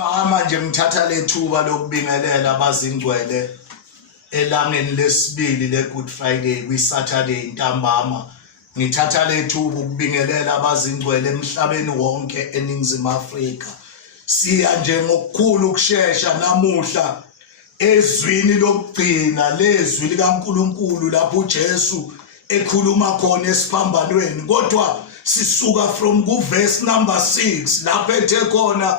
Manje ngithatha lethuba lokubingelela abazingcwele elangeni lesibili le-Good Friday kwi-Saturday ntambama. Ngithatha lethuba ukubingelela abazingcwele emhlabeni wonke eNingizimu Afrika. Siya nje ngokukhulu ukushesha namuhla ezwini lokugcina lezwi likaNkulunkulu lapho uJesu ekhuluma khona esiphambanweni, kodwa sisuka from verse number 6 lapho ethe khona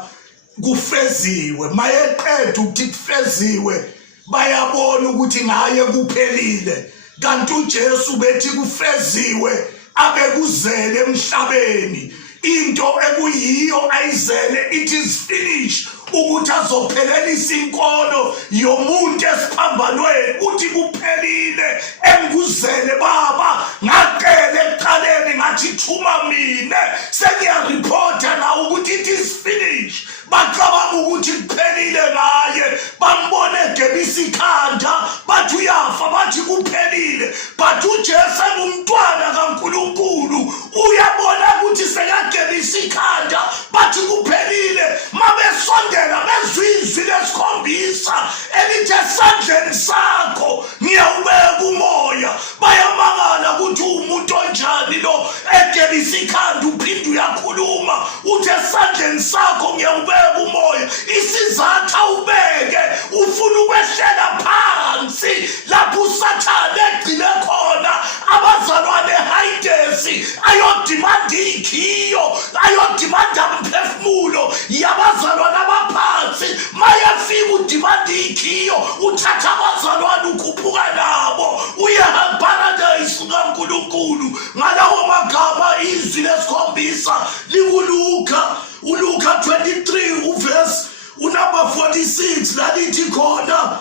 kufeziwe. Mayeqeda ukuthi kufeziwe bayabona ukuthi ngaye kuphelile, kanti uJesu bethi kufeziwe abekuzele emhlabeni into ekuyiyo ayizele, it is finished, ukuthi azophelelisa inkolo yomuntu esiphambanweni. Uthi kuphelile engikuzele Baba, ngaqele ekuqaleni ngathi thuma mina, sengiyaripota na ukuthi it is finished. Bacabanga ukuthi kuphelile ngaye, bambone egebisa ikhanda bathi uyafa, bathi kuphelile. But uJesu ngumntwana kaNkulunkulu, uyabona ukuthi sekagebisa ikhanda bathi kuphelile. Mabesondela bezwe izwi lesikhombisa elithi esandleni sakho ngiyawubeka umoya. Bayamangala ukuthi umuntu onjani lo egebisa ikhanda uphinde uyakhuluma uthi esandleni sakho ngiyawubeka umoya. Isizathu awubeke ufuna ukwehlela phansi lapho uSathane egcine khona abazalwane hayidesi ayodimanda ikhiyo, ayodimanda umphefumulo yabazalwane abaphansi. Mayafika udimanda ikhiyo uthatha abazalwane ukhuphuka nabo uya paradise kaNkulunkulu. Ngalawo magama izwi lesikhombisa likuluka uLuka 23 uverse number 46 lalithi khona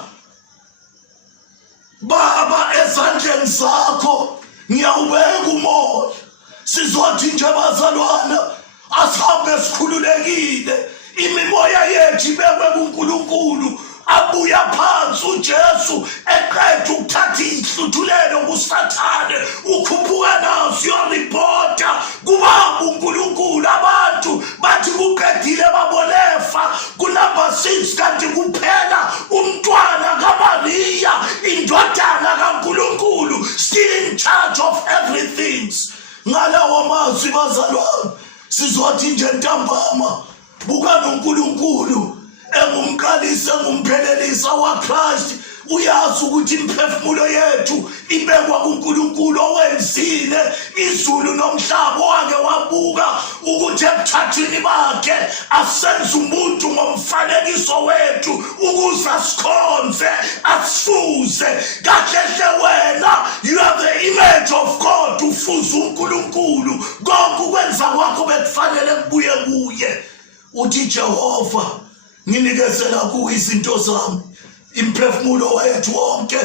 Baba ezandleni zakho ngiyawubeka umoya. Sizothi nje bazalwana asihambe sikhululekile, imimoya yethu ibekwe kuNkulunkulu. Abuya phansi uJesu eqeda ukuthatha ihluthulelo kuSathane, ukhuphuka naso yoripota kubaba uNkulunkulu. Abantu bathi kuqedile babolefa kunumber 6, kanti kuphela umntwana kaMariya indodana kaNkulunkulu, still in charge of everything. Ngalawo mazwi bazalwane sizothi nje ntambama buka noNkulunkulu engumqalisi engumphelelisa waKristu. Uyazi ukuthi imphefumulo yethu ibekwa kuNkulunkulu owenzile izulu nomhlaba, wake wabuka ukuthi ebuthathini bakhe asenze umuntu ngomfanekiso wethu ukuze asikhonze asifuze. Kahle wena you have the image of God, ufuza uNkulunkulu. Konke ukwenza kwakho bekufanele kubuye kuye. Uthi Jehova nginikezela kuwe izinto zami, imphefumulo wethu wonke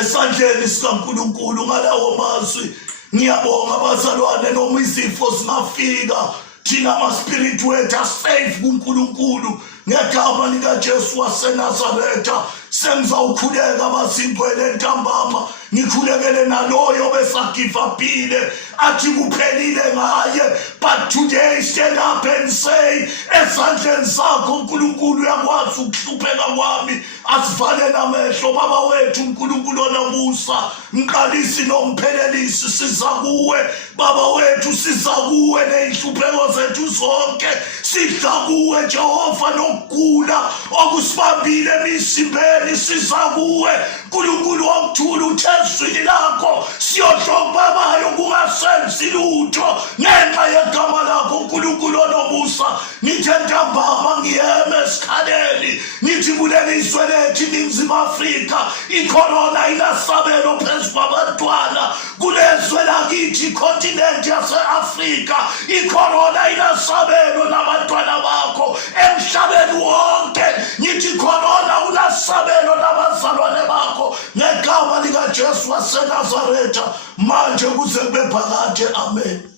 esandleni sikaNkulunkulu. Ngalawo mazwi ngiyabonga bazalwane, noma izifo zingafika thina amaspirit wethu asafe kuNkulunkulu. Ngegama likaJesu waseNazaretha sengizawukhuleka abazingcwele ntambama, ngikhulekele naloyo besagivapile athi kuphelile ngaye. But today stand up and say ezandleni zakho uNkulunkulu uyakwazi ukuhlupheka kwami. Asivale namehlo Baba wethu uNkulunkulu onamusa, mqalisi nomphelelisi, siza kuwe Baba wethu, siza kuwe ney'hlupheko zethu zonke, sidla kuwe Jehova nokugula okusibambile emisimbeni, siza kuwe uNkulunkulu wokuthula. Uthezwini lakho siyohlobabayo kungasenzi lutho ngenxa yegama lakho uNkulunkulu onomusa. Ngithi ntambama ngiyeme esikhaleni ngithi kulelizwe lethu iNingizimu Afrika icorona inasabelo phezu kwabantwana. Kulezwe lakithi ikontinenti yase-Afrika icorona inasabelo nabantwana bakho. Emhlabeni wonke ngithi corona unasabelo nabazalwane bakho. Ngegama likaJesu waseNazaretha manje kuze kube phakade. Amen.